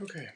Okay.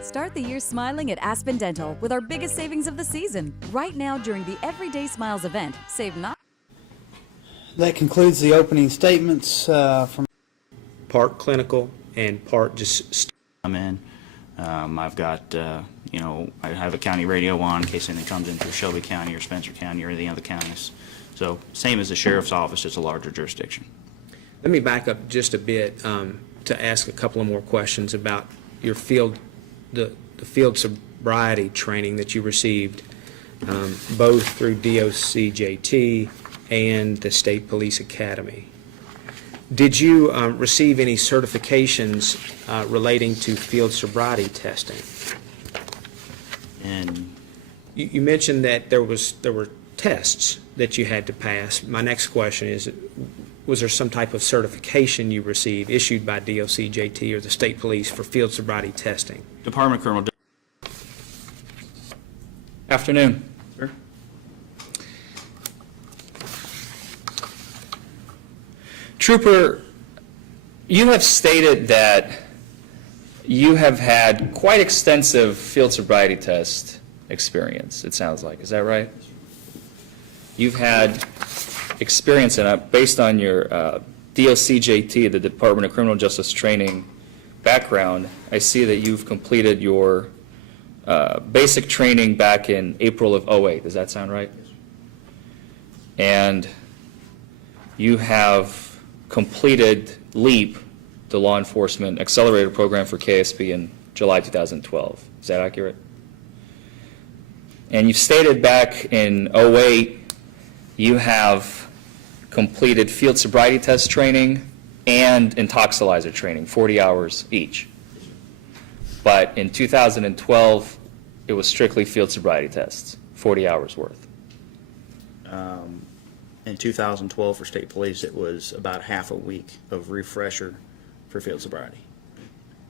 Start the year smiling at Aspen Dental with our biggest savings of the season. Right now during the Everyday Smiles event, save not. That concludes the opening statements from part clinical and part just I'm in. I've got, I have a county radio on in case anything comes in through Shelby County or Spencer County or any other counties. So same as the sheriff's office, it's a larger jurisdiction. Let me back up just a bit to ask a couple of more questions about your field, the field sobriety training that you received, both through DOCJT and the State Police Academy. Did you receive any certifications relating to field sobriety testing? And You mentioned that there were tests that you had to pass. My next question is, was there some type of certification you received issued by DOCJT or the state police for field sobriety testing? Department of Criminal Afternoon. Sir? Trooper, you have stated that you have had quite extensive field sobriety test experience, it sounds like. Is that right? You've had experience in it based on your DOCJT, the Department of Criminal Justice Training background. I see that you've completed your basic training back in April of '08. Does that sound right? And you have completed LEAP, the Law Enforcement Accelerator Program for KSP, in July 2012. Is that accurate? And you've stated back in '08 you have completed field sobriety test training and intoxilizer training, 40 hours each. But in 2012, it was strictly field sobriety tests, 40 hours worth. In 2012 for state police, it was about half a week of refresher for field sobriety.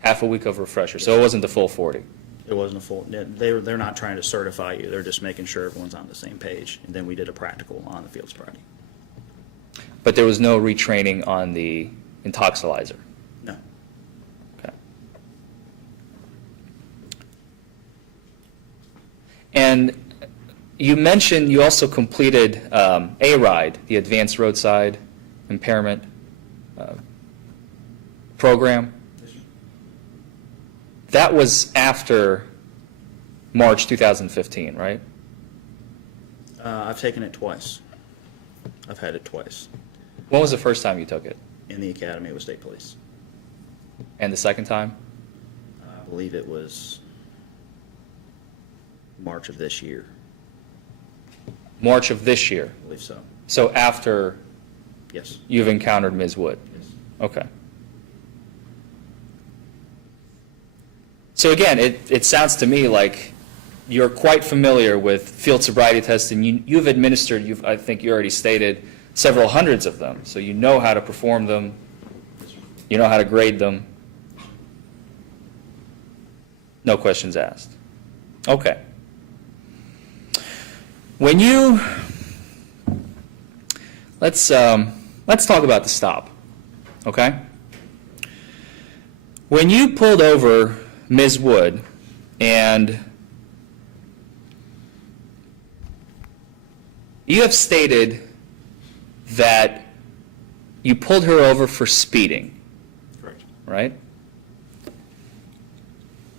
Half a week of refresher, so it wasn't the full 40. It wasn't a full, they're not trying to certify you, they're just making sure everyone's on the same page. And then we did a practical on the field sobriety. But there was no retraining on the intoxilizer. No. Okay. And you mentioned you also completed ARIDE, the Advanced Roadside Impairment Program. That was after March 2015, right? I've taken it twice. I've had it twice. When was the first time you took it? In the academy with state police. And the second time? I believe it was March of this year. March of this year. I believe so. So after Yes. you've encountered Ms. Wood? Yes. Okay. So again, it sounds to me like you're quite familiar with field sobriety tests, and you've administered, I think you already stated, several hundreds of them. So you know how to perform them, you know how to grade them. No questions asked. Okay. When you, let's talk about the stop, okay? When you pulled over Ms. Wood and you have stated that you pulled her over for speeding, Correct. right?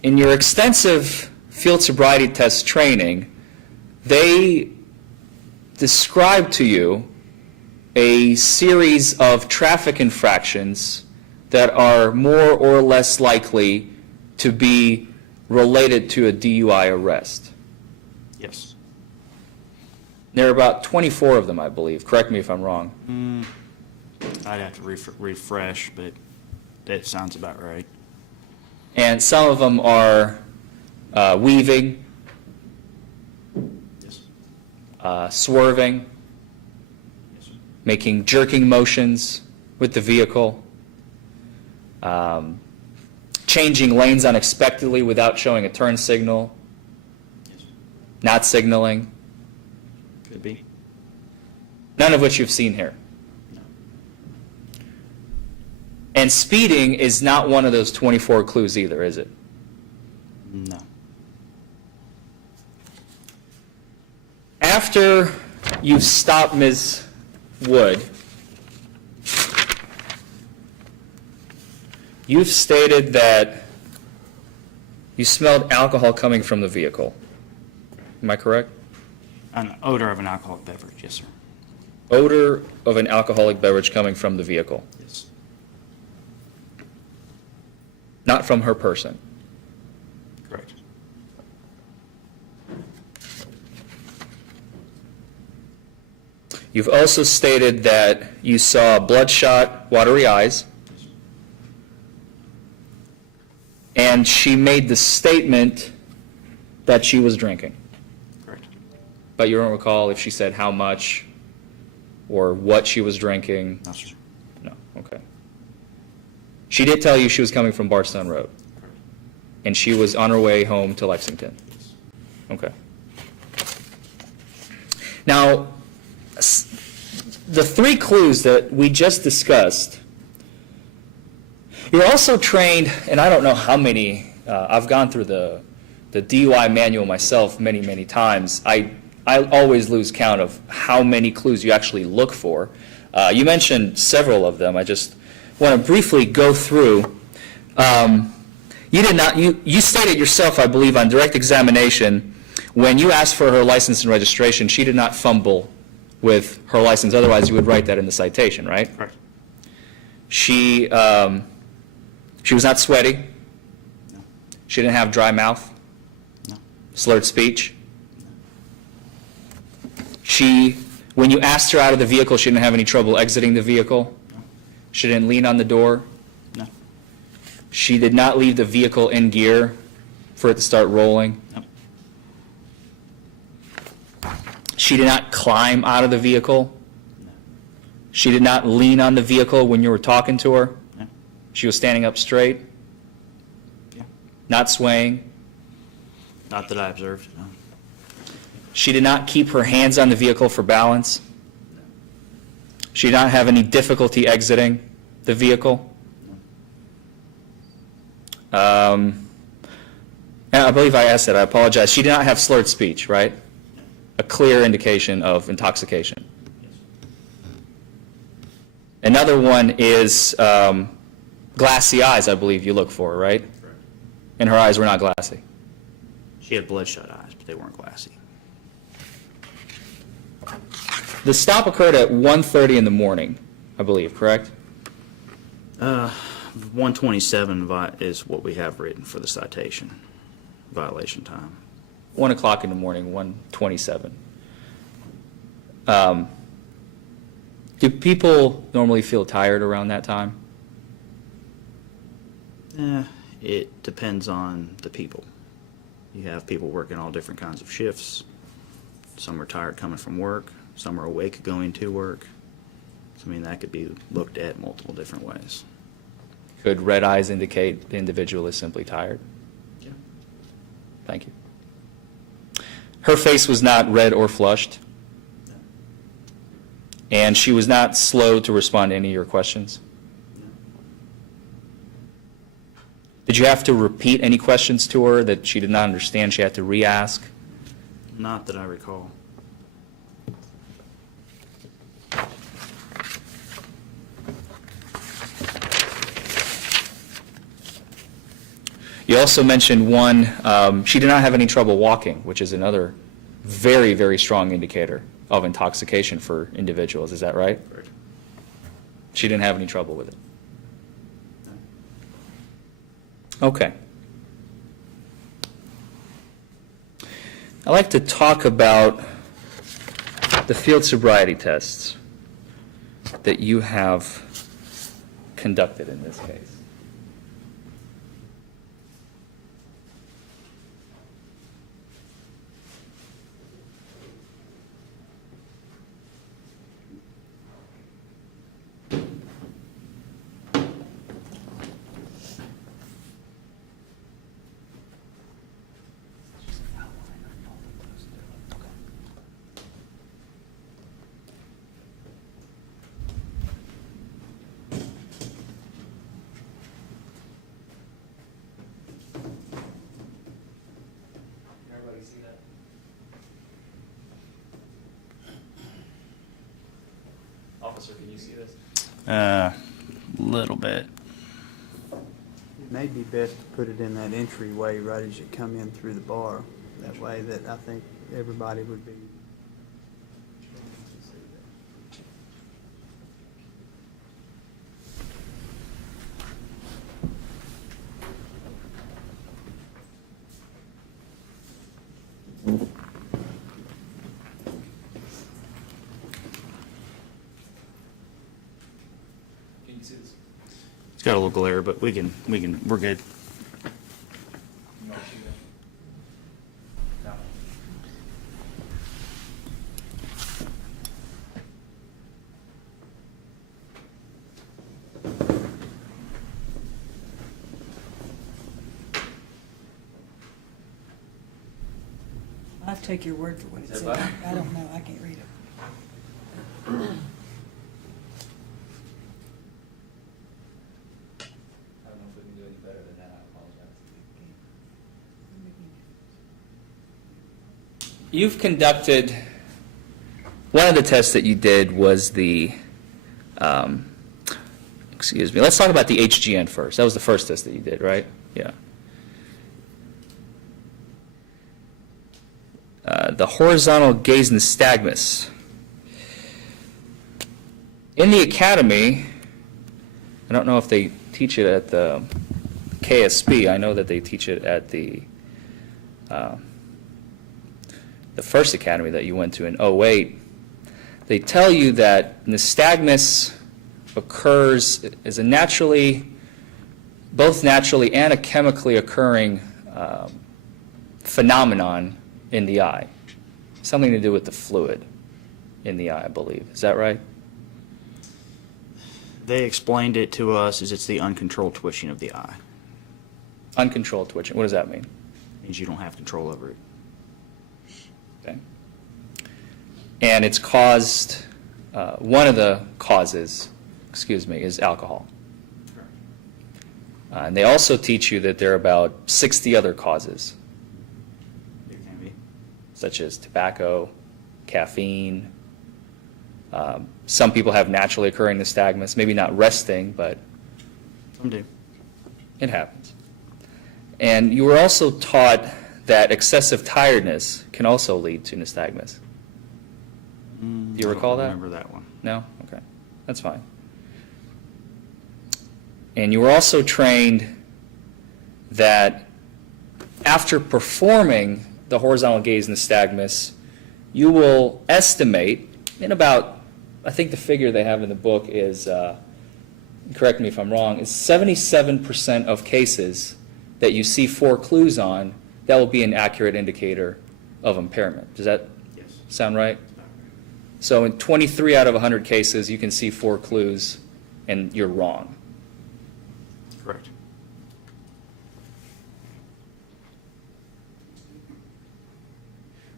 In your extensive field sobriety test training, they described to you a series of traffic infractions that are more or less likely to be related to a DUI arrest. Yes. There are about 24 of them, I believe. Correct me if I'm wrong. I'd have to refresh, but that sounds about right. And some of them are weaving, Yes. swerving, Yes. making jerking motions with the vehicle, changing lanes unexpectedly without showing a turn signal, Yes. not signaling, Could be. none of which you've seen here. No. And speeding is not one of those 24 clues either, is it? No. After you've stopped Ms. Wood, you've stated that you smelled alcohol coming from the vehicle. Am I correct? An odor of an alcoholic beverage, yes, sir. Odor of an alcoholic beverage coming from the vehicle, Yes. not from her person. Correct. You've also stated that you saw bloodshot, watery eyes, and she made the statement that she was drinking. Correct. But you don't recall if she said how much or what she was drinking? No, sir. No, okay. She did tell you she was coming from Bardstown Road, and she was on her way home to Lexington? Okay. Now, the three clues that we just discussed, you're also trained, and I don't know how many, I've gone through the DUI manual myself many, many times. I always lose count of how many clues you actually look for. You mentioned several of them. I just want to briefly go through. You stated yourself, I believe, on direct examination, when you asked for her license and registration, she did not fumble with her license. Otherwise, you would write that in the citation, right? Correct. She was not sweaty. No. She didn't have dry mouth, No. slurred speech. When you asked her out of the vehicle, she didn't have any trouble exiting the vehicle. No. She didn't lean on the door. No. She did not leave the vehicle in gear for it to start rolling. No. She did not climb out of the vehicle. No. She did not lean on the vehicle when you were talking to her. No. She was standing up straight, Yeah. not swaying. Not that I observed. No. She did not keep her hands on the vehicle for balance. She did not have any difficulty exiting the vehicle. And I believe I asked that. I apologize. She did not have slurred speech, right? A clear indication of intoxication. Another one is glassy eyes, I believe you look for, right? Correct. And her eyes were not glassy. She had bloodshot eyes, but they weren't glassy. The stop occurred at 1:30 in the morning, I believe, correct? 127 is what we have written for the citation, violation time. 1 o'clock in the morning, 1:27. Do people normally feel tired around that time? It depends on the people. You have people working all different kinds of shifts. Some are tired coming from work. Some are awake going to work. So, I mean, that could be looked at multiple different ways. Could red eyes indicate the individual is simply tired? Yeah. Thank you. Her face was not red or flushed, and she was not slow to respond to any of your questions? Did you have to repeat any questions to her that she did not understand, she had to re-ask? Not that I recall. You also mentioned one, she did not have any trouble walking, which is another very, very strong indicator of intoxication for individuals. Is that right? Correct. She didn't have any trouble with it. Okay. I'd like to talk about the field sobriety tests that you have conducted in this case. officer, can you see this? Little bit. It may be best to put it in that entryway right as you come in through the bar. That way that I think everybody would be. Can you see this? It's got a little glare, but we're good. You want to shoot it? No. I have to take your word for what it Is said. that fine? I don't know, I can't read it. I don't know if we can do any better than that, I apologize. You've conducted, one of the tests that you did was the, excuse me, let's talk about the HGN first. That was the first test that you did, right? Yeah. The horizontal gaze nystagmus. In the academy, I don't know if they teach it at the KSB. I know that they teach it at the first academy that you went to in '08. They tell you that nystagmus occurs as a both naturally and a chemically occurring phenomenon in the eye. Something to do with the fluid in the eye, I believe. Is that right? They explained it to us as it's the uncontrolled twitching of the eye. Uncontrolled twitching. What does that mean? Means you don't have control over it. Okay. And it's caused, one of the causes, is alcohol. And they also teach you that there are about 60 other causes, It can be. such as tobacco, caffeine. Some people have naturally occurring nystagmus, maybe not resting, but Some do. it happens. And you were also taught that excessive tiredness can also lead to nystagmus. Do you recall that? I don't remember that one. No? Okay. That's fine. And you were also trained that after performing the horizontal gaze nystagmus, you will estimate in about, I think the figure they have in the book is, correct me if I'm wrong, is 77% of cases that you see 4 clues on, that will be an accurate indicator of impairment. Does that Yes. sound right? So in 23 out of 100 cases, you can see 4 clues and you're wrong. Correct.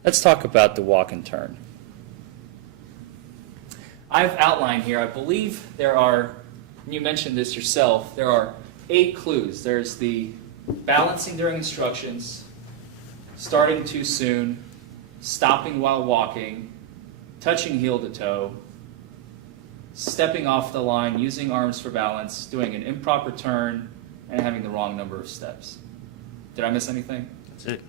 Let's talk about the walk and turn. I've outlined here, I believe there are, and you mentioned this yourself, there are 8 clues. There's the balancing during instructions, starting too soon, stopping while walking, touching heel to toe, stepping off the line, using arms for balance, doing an improper turn, and having the wrong number of steps. Did I miss anything? That's it.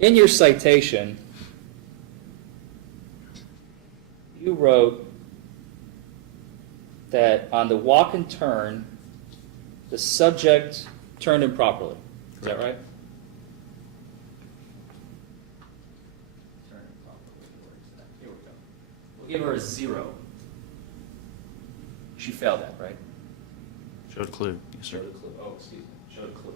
In your citation, you wrote that on the walk and turn, the subject turned improperly. Is that right? Turn improperly. Where is that? Here we go. We'll give her a 0. She failed that, right? Showed a clue. Yes, sir. Showed a clue. Oh, excuse me. Showed a clue.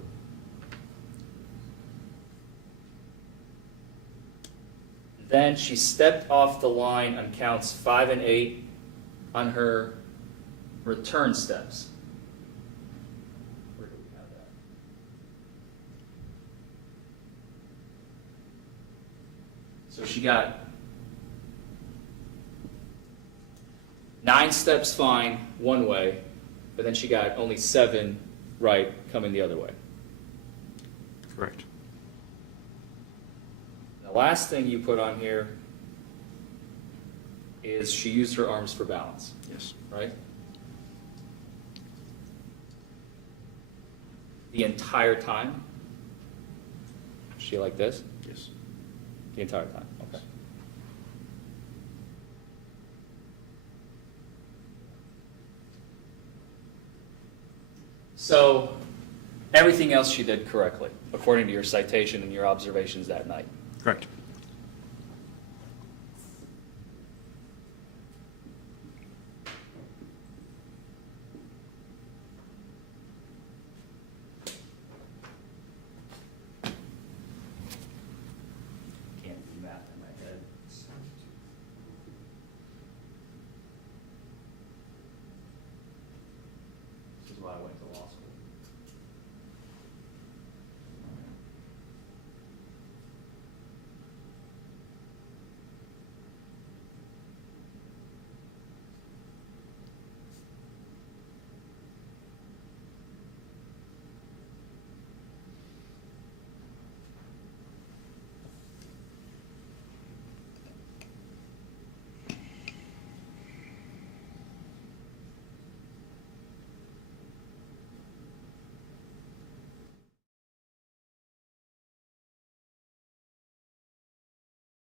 Then she stepped off the line on counts 5 and 8 on her return steps. Where do we have that? So she got 9 steps fine one way, but then she got only 7 right coming the other way. last thing you put on here is she used her arms for balance, Yes. right? The entire time? She like this? Yes. The entire time, okay. So, everything else she did correctly, according to your citation and your observations that night. Correct.